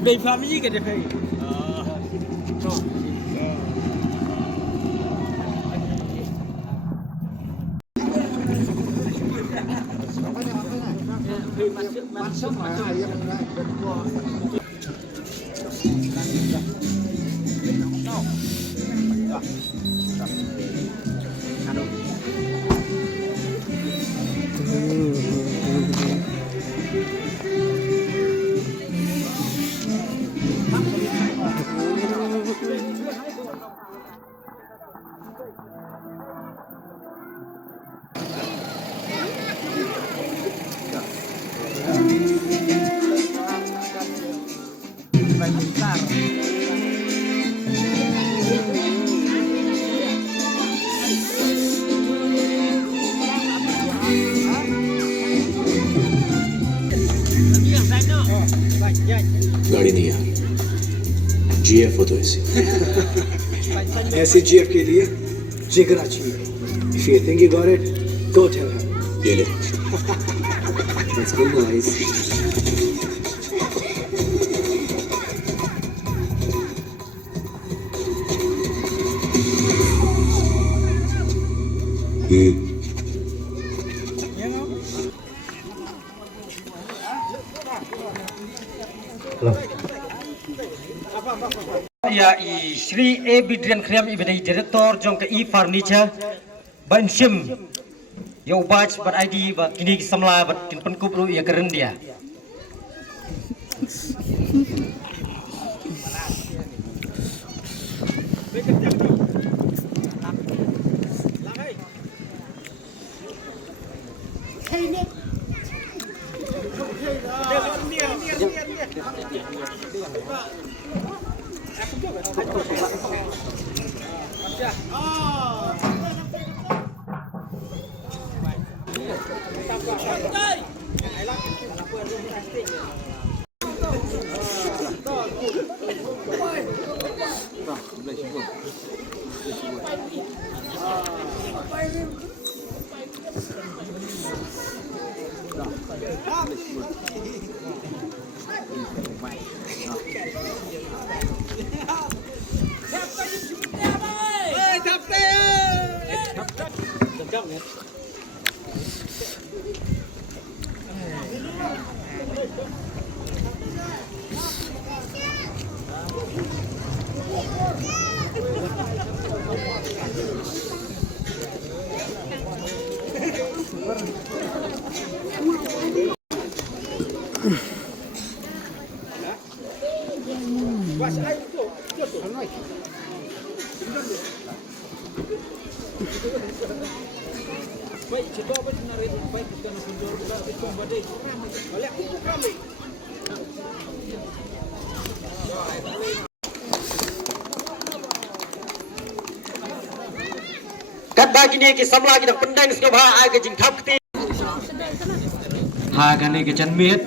Dari family ke dia pergi? Masuk. गाड़ी नहीं यार, जीएफ हो तो ऐसी ऐसी जीएफ के लिए जिगरा चाहिए. If you think you got it, go tell her. ये ले. That's good, nice. Ya, Sri A. Bidrian Kriam ibadai Direktor jong ke e-furniture bansim ya ubaj bat ID bat kini samla bat kin penkup ru ya keren dia. Kata gini ki samla kita pendang sekebha ai ke jing thap ti ha gane ke chanmiet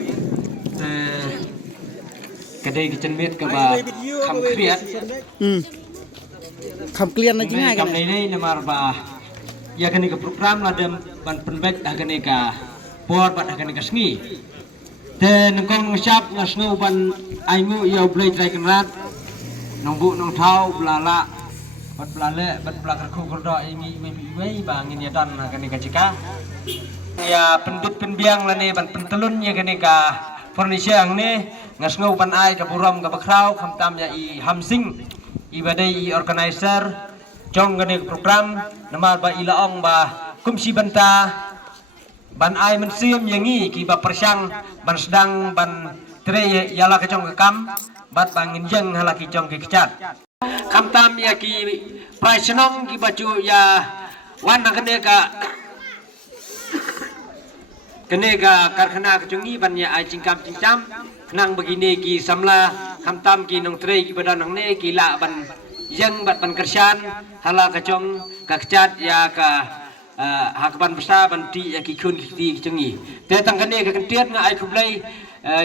kadai ke chanmiet ke ba kham kriat Kham clear na jingai kam kan. nei namar ba ya gane ke program ladam ban penbek gane ka board bat gane ka sngi te nongkong siap ngasngu ban aingu ya blai trai kenrat nongbu nong thau blala bat blale bat blakar khu kordo ini wei bangin ya dan gane ka cika ya pendut penbiang lane ban pentelun ya gane ka furniture ang ne ngasngu ban ai ka buram ka bakrau khamtam ya I hamsing ibadai I organizer jong gane program namar ba ilaong ba kumsi banta ban ai mensium yangi ki ba persyang ban sedang ban tre yala ka jong ka kam bat bangin jeng halaki jong ki kecat khamtam ya ki praisnong ki baju ya wan gane ka karkhana ka jungi ban ya ai cingkam cingcam nang begini ki samla khamtam ki nong tre ki badan nong ne ki la ban yang bat ban kersan hala ka jong ka kecat ya ka hakban besar ban ti ya ki kun ki jungi te tang kane ka kentiat nga ai kublai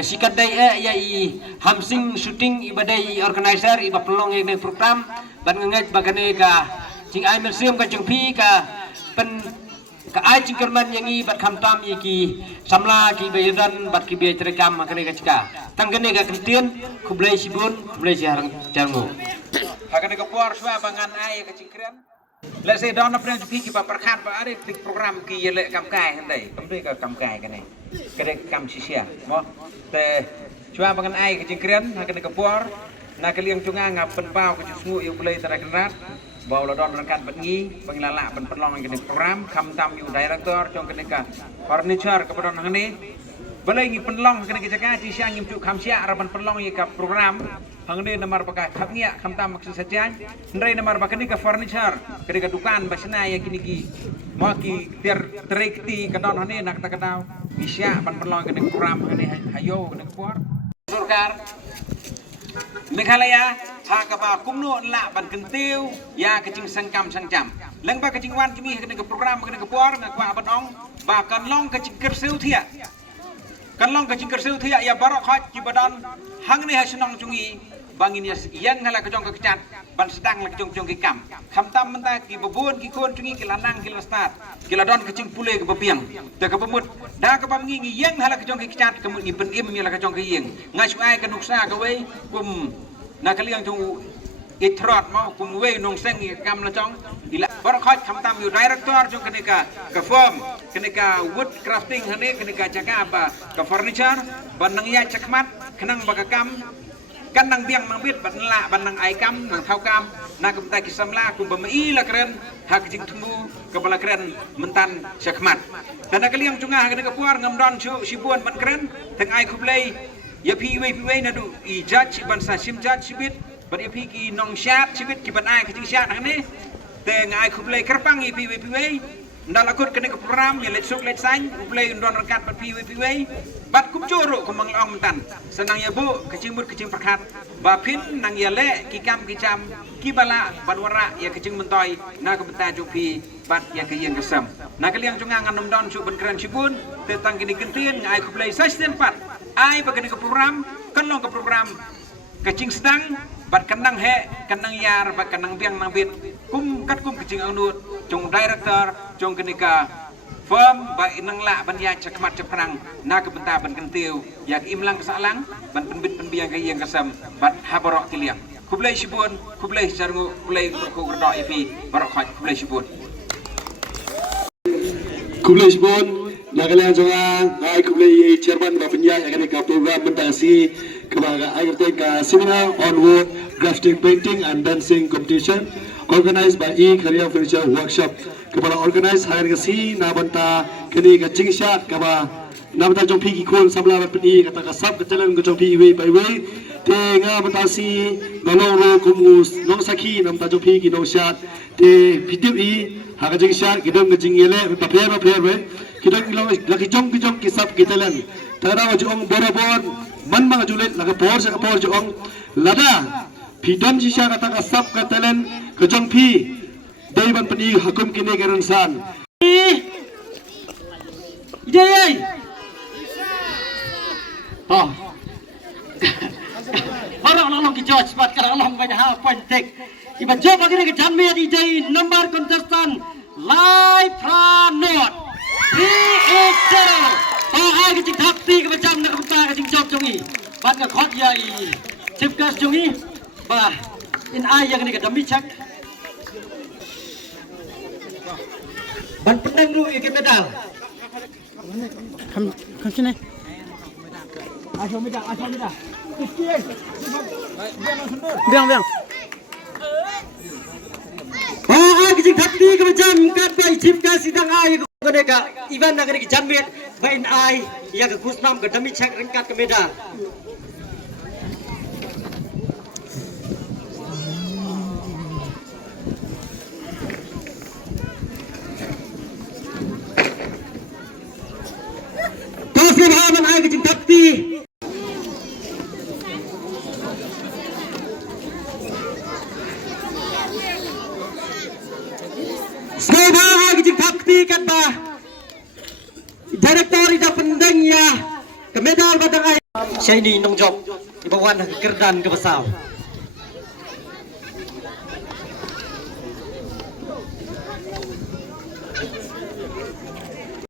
sikat dai ya I hamsing shooting ibadai organizer iba pelong yang program ban nget bagane ka jing ai melsium ka jong pi ka pen ka ai cingkerman yang i bat khamtam iki samla ki bayadan bat ki biaya terekam makane ka cika tanggane ka kritian kublai sibun kublai jarang jangu hakane ka por swa bangan ai ka cingkran le se don na prem pi ki ba prakhat ba are tik program ki yele kam kai handai kam dei ka kam kai ka nei ka dei kam sisia mo te swa bangan ai ka cingkran hakane ka por na ka liang chunga ngap pen pau ka chu yu kublai terekrat bau ladon rekan bengi pengelala penperlong kini program kamtam yu director jong kini ka furniture kepada nang ni boleh ngi penlong kini kita ci siang ngi cuk kamsia araban penlong ye ka program hang ni nomor pakai khapnya kamtam maksud saja ndai nomor bakani ka furniture kini ka dukan basna ye kini ki mau ki terekti kadon hani nak ta kadau isya penperlong kini program hani hayo kini kuar surkar Meghalaya hakaba kumno la ban kentiu ya kecing sangkam sangcam leng ba kecing wan kimi kena ke program kena ke por ngak ba banong ba kan long kecing kersiu thia kan long kecing kersiu thia ya barok khat ki badan hang ni hasenong chungi bangin ya yang hala kejong ke kecat ban sedang la kejong ke kam khamtam menta ki bebun ki kon chungi ki lanang ki lastat ki ladon kecing pule ke bepiang te ke pemut da ke bamngi ngi yang hala kejong ke kecat kemut ni pen im la kejong ke yeng ngai suai ke nuksa ke wei kum na kaliang tu itrot mau kum wei nong seng kam la chong ila barok khat khamtam yu director jong kenika ke firm kenika wood crafting hane kenika jaka apa ke furniture ban nang ya cakmat kenang bakakam kan nang biang mangbit ban la ban nang ai kam nang thau kam na kum ta kisamla kum bamai la keren hak jing tumu kepala keren mentan cakmat dan na kaliang chunga kenika puar ngamdon chu sibuan ban keren teng ai kublai ya pi wei na du I judge ban sa sim judge sibit ban ya pi ki nong shat sibit ki ban ai ki shat hane te ngai kublai kerpang I pi wei ndalakut kene ke program ya let sok let sain kublai ndon rekat ban pi wei bat kum joro kum mang ong tan senang ya bu kecing mut kecing perkat ba pin nang ya le ki kam ki jam ki bala ban wara ya kecing mentoi na ke beta ju pi bat ya ke yang kesam na ke liang chunga ngam don su ban kran sibun te tang kini gentien ngai kublai sasten pat ai bagian ke program kan long ke program kecing sedang bat kenang he kenang yar bat kenang biang nang bit kum kat kum kecing anut jong director jong kenika firm ba inang la ban ya cakmat ceprang na ke benta ban kentiu yak imlang kesalang ban penbit penbiang ke yang kesam bat habarok kiliang kublai sibun kublai sarngu kublai ko gerdok ipi barok khat kublai sibun kublai sibun Nagalan jangan ai kublai chairman ba penyai akan ke program mentasi kebaga ai ke seminar on wood grafting painting and dancing competition organized by E Career Furniture Workshop kepada organize hari ke si na banta kini ke cingshat kaba na banta jong pi ki kon samla peni kata ka sab ke challenge ke jong pi wei bai wei te nga banta si nolong ro kumus nong saki na banta jong pi ki nong shat te pitip I ha ka cingshat kidom ke cingele pa pher we kita lagi jong kisap kita len tara wajong borabon man mga julit laga por sa kapor jong lada pidam jisya kata kasap kata len kejong pi daiban peni hakum kini geransan ijay oh barang long ki judge bat karang long banyak hal penting iban job bagi ke janme ijay number contestant live from north 380 hai cái chỉnh tháp ti cái trăm là chúng ta cái chỉnh chọc trong ý bạn cả khót dày chụp cái trong ý và in ai yang cái dummy check bạn penang lu cái medal Không sini. Asal mida. Istiak. Biang. hai cái chỉnh tháp ti cái trăm cái bay chụp cái sidang ai Kadeka event na kadeka janmet ba in ai ya ka kusnam ka dummy check rengkat ka medal Tosi bhaman ai ka jingtakti Seba ai ka jingtakti kat ba Director ida pendengnya ke medal badang ai Syahini nong job ibawan kerdan ke besar